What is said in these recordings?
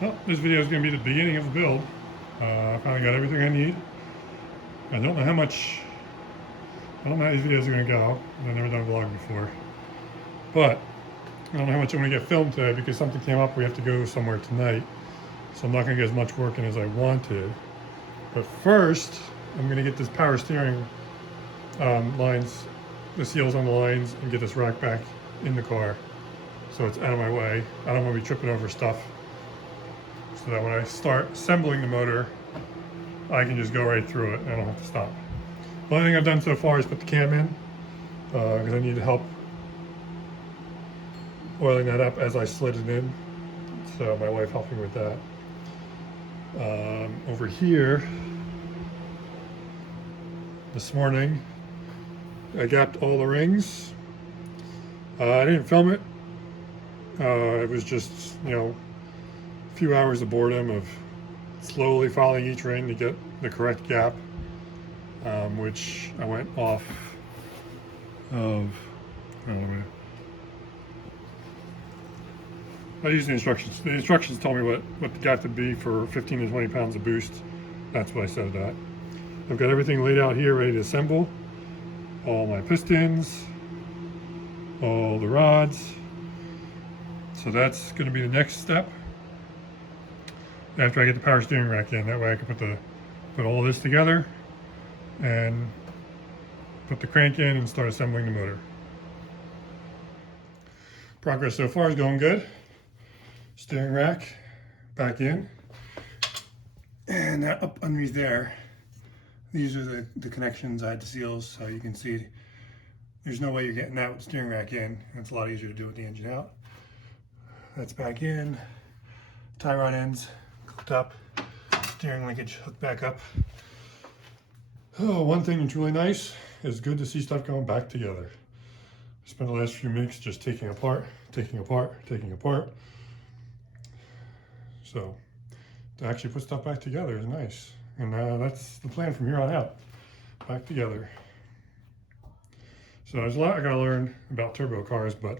Well, this video is going to be the beginning of the build. I finally got everything I need. I don't know how much, I don't know how these videos are going to go. I've never done a vlog before. But I don't know how much I'm going to get filmed today because something came up. We have to go somewhere tonight. So I'm not going to get as much work in as I wanted. But first, I'm going to get this power steering lines, the seals on the lines, and get this rack back in the car so it's out of my way. I don't want to be tripping over stuff, so that when I start assembling the motor, I can just go right through it and I don't have to stop. The only thing I've done so far is put the cam in because I need help oiling that up as I slid it in. So my wife helped me with that. Over here, this morning, I gapped all the rings. I didn't film it. It was just, a few hours of boredom of slowly following each ring to get the correct gap, which I went off of, I used the instructions. The instructions told me what the gap to be for 15 to 20 pounds of boost. That's what I set it at. I've got everything laid out here ready to assemble. All my pistons, all the rods. So that's going to be the next step. After I get the power steering rack in, that way I can put all this together and put the crank in and start assembling the motor. Progress so far is going good. Steering rack back in, and up underneath there, these are the connections. I had the seals, so you can see there's no way you're getting that with the steering rack in. It's a lot easier to do with the engine out. That's back in. Tie rod ends hooked up. Steering linkage hooked back up. Oh, one thing that's really nice is good to see stuff going back together. I spent the last few minutes just taking apart, taking apart, taking apart. So to actually put stuff back together is nice. And that's the plan from here on out. Back together. So there's a lot I gotta learn about turbo cars, but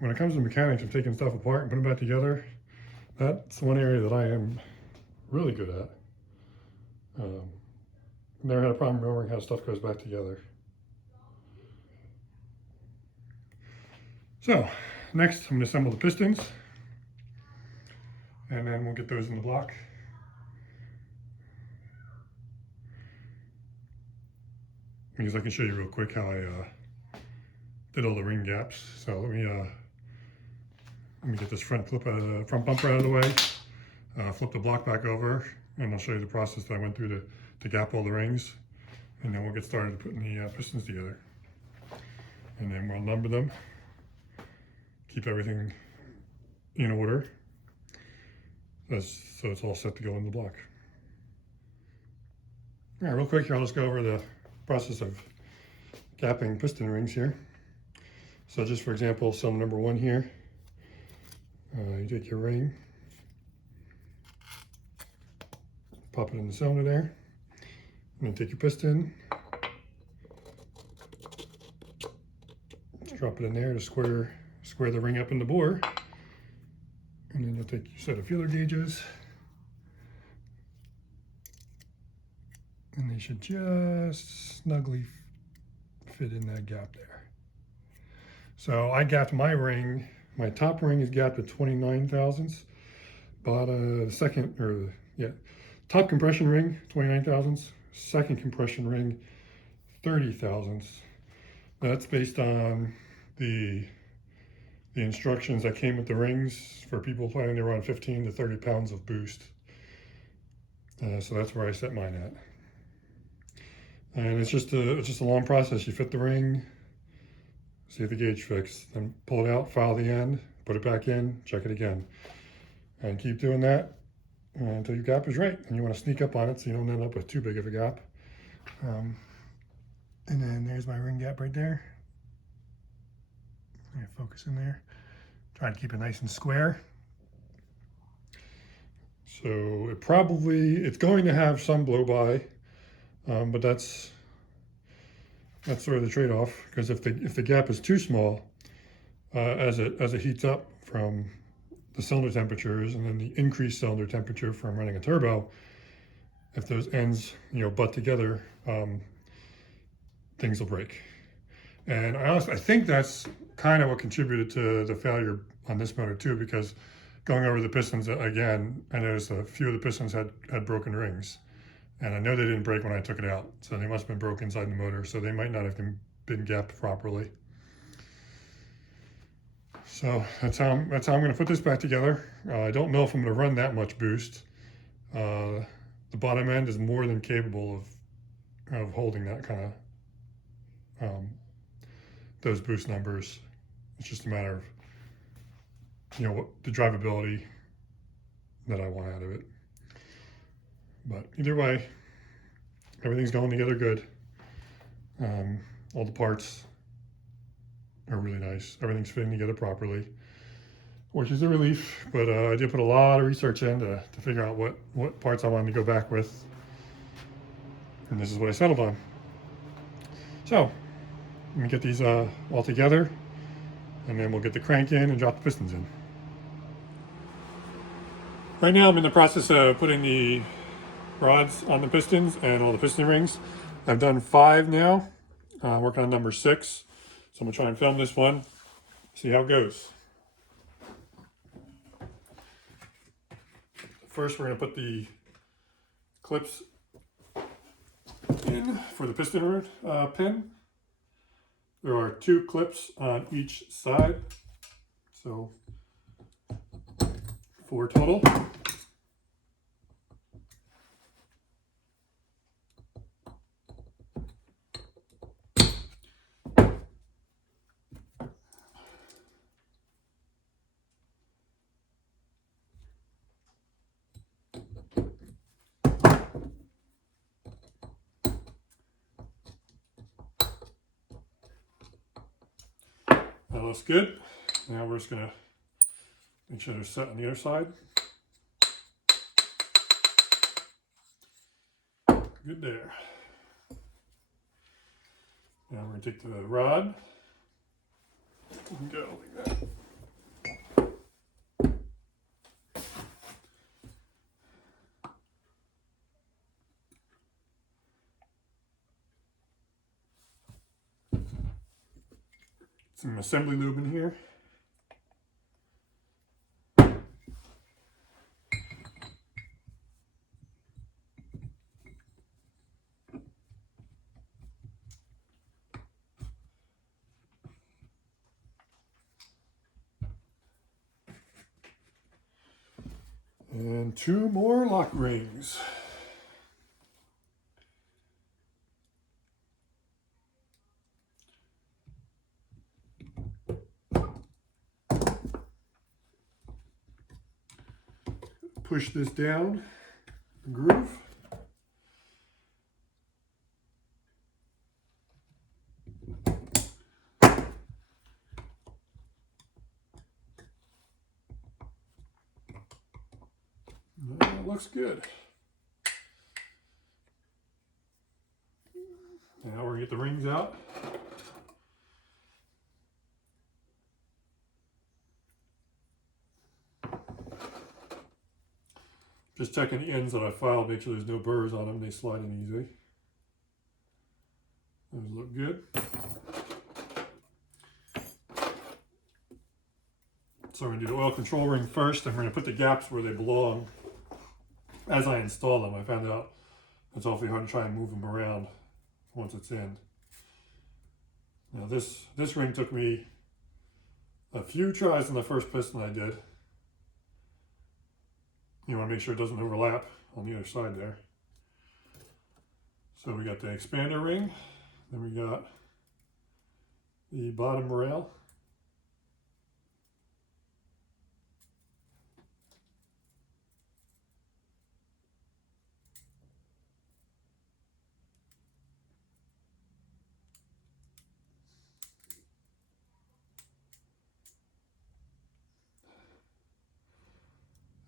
when it comes to mechanics of taking stuff apart and putting it back together, that's one area that I am really good at. Never had a problem remembering how stuff goes back together. So next I'm gonna assemble the pistons, and then we'll get those in the block. Because I can show you real quick how I did all the ring gaps. So let me get this front bumper out of the way, flip the block back over, and I'll show you the process that I went through to gap all the rings, and then we'll get started putting the pistons together. And then we'll number them, keep everything in order, so it's all set to go in the block. All right, real quick here, I'll just go over the process of gapping piston rings here. So just for example, cylinder number 1 here, you take your ring, pop it in the cylinder there, and then take your piston, drop it in there to square the ring up in the bore, and then you'll take your set of feeler gauges, and they should just snugly fit in that gap there. So I gapped my ring. My top ring is gapped at 29 thousandths. Top compression ring 29 thousandths. Second compression ring 30 thousandths. That's based on the instructions that came with the rings for people planning to run 15 to 30 pounds of boost. So that's where I set mine at. And it's just a long process. You fit the ring, see if the gauge fits, then pull it out, file the end, put it back in, check it again. And keep doing that until your gap is right. And you want to sneak up on it so you don't end up with too big of a gap. And then there's my ring gap right there. Focus in there. Try to keep it nice and square. So it's going to have some blow by, but that's sort of the trade-off, because if the gap is too small, as it heats up from the cylinder temperatures and then the increased cylinder temperature from running a turbo, if those ends, butt together, things will break. And I think that's kind of what contributed to the failure on this motor too, because going over the pistons again, I noticed a few of the pistons had broken rings. And I know they didn't break when I took it out. So they must have been broke inside the motor. So they might not have been gapped properly. So that's how I'm going to put this back together. I don't know if I'm going to run that much boost. The bottom end is more than capable of holding that kind of those boost numbers. It's just a matter of the drivability that I want out of it. But either way, everything's going together good. All the parts are really nice. Everything's fitting together properly, which is a relief. But I did put a lot of research in to figure out what parts I wanted to go back with. And this is what I settled on. So let me get these all together, and then we'll get the crank in and drop the pistons in. Right now I'm in the process of putting the rods on the pistons and all the piston rings. I've done 5 now, working on number 6. So I'm gonna try and film this one, see how it goes. First, we're gonna put the clips in for the piston pin. There are 2 clips on each side, so 4 total. That looks good. Now we're just gonna make sure they're set on the other side. Good there. Now we're gonna take the rod and go like that. Some assembly lube in here. And 2 more lock rings. Push this down the groove. That looks good. Now we're gonna get the rings out. Just checking the ends that I filed, make sure there's no burrs on them. They slide in easy. Those look good. So we're going to do the oil control ring first, and we're going to put the gaps where they belong. As I install them, I found out it's awfully hard to try and move them around once it's in. Now this ring took me a few tries in the first piston I did. You want to make sure it doesn't overlap on the other side there. So we got the expander ring, then we got the bottom rail.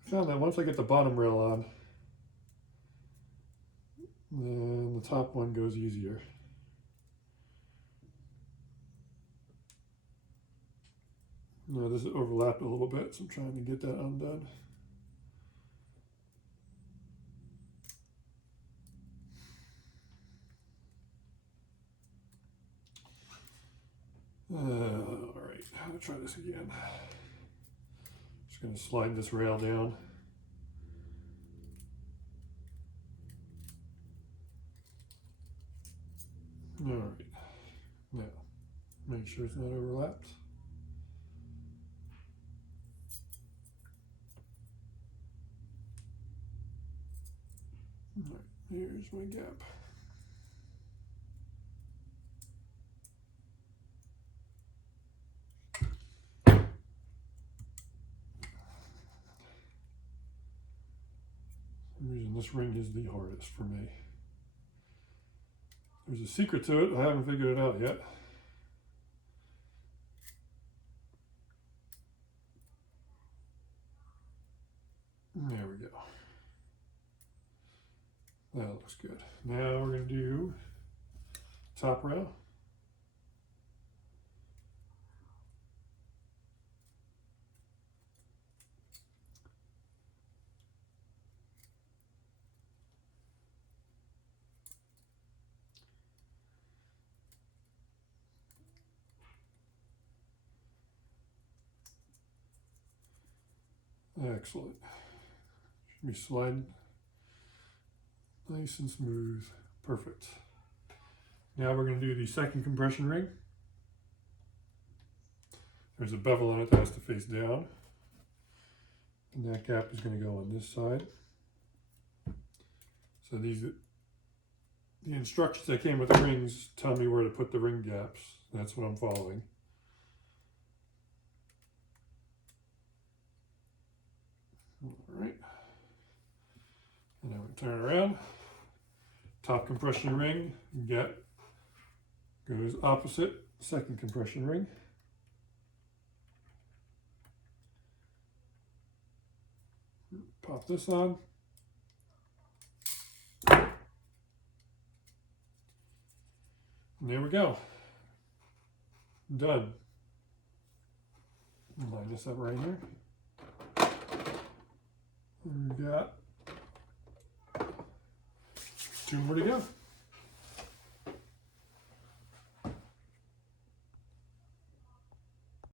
I found that once I get the bottom rail on, then the top one goes easier. Now this is overlapped a little bit, so I'm trying to get that undone. All right, I'm gonna try this again. Just gonna slide this rail down. All right, now make sure it's not overlapped. All right, here's my gap. For some reason this ring is the hardest for me. There's a secret to it, I haven't figured it out yet. There we go. That looks good. Now we're going to do top rail. Excellent. Should be sliding nice and smooth. Perfect. Now we're going to do the second compression ring. There's a bevel on it that has to face down. And that gap is going to go on this side. So the instructions that came with the rings tell me where to put the ring gaps. That's what I'm following. All right. And now we turn it around. Top compression ring gap goes opposite second compression ring. Pop this on. And there we go. Done. Line this up right here. And we've got 2 more to go.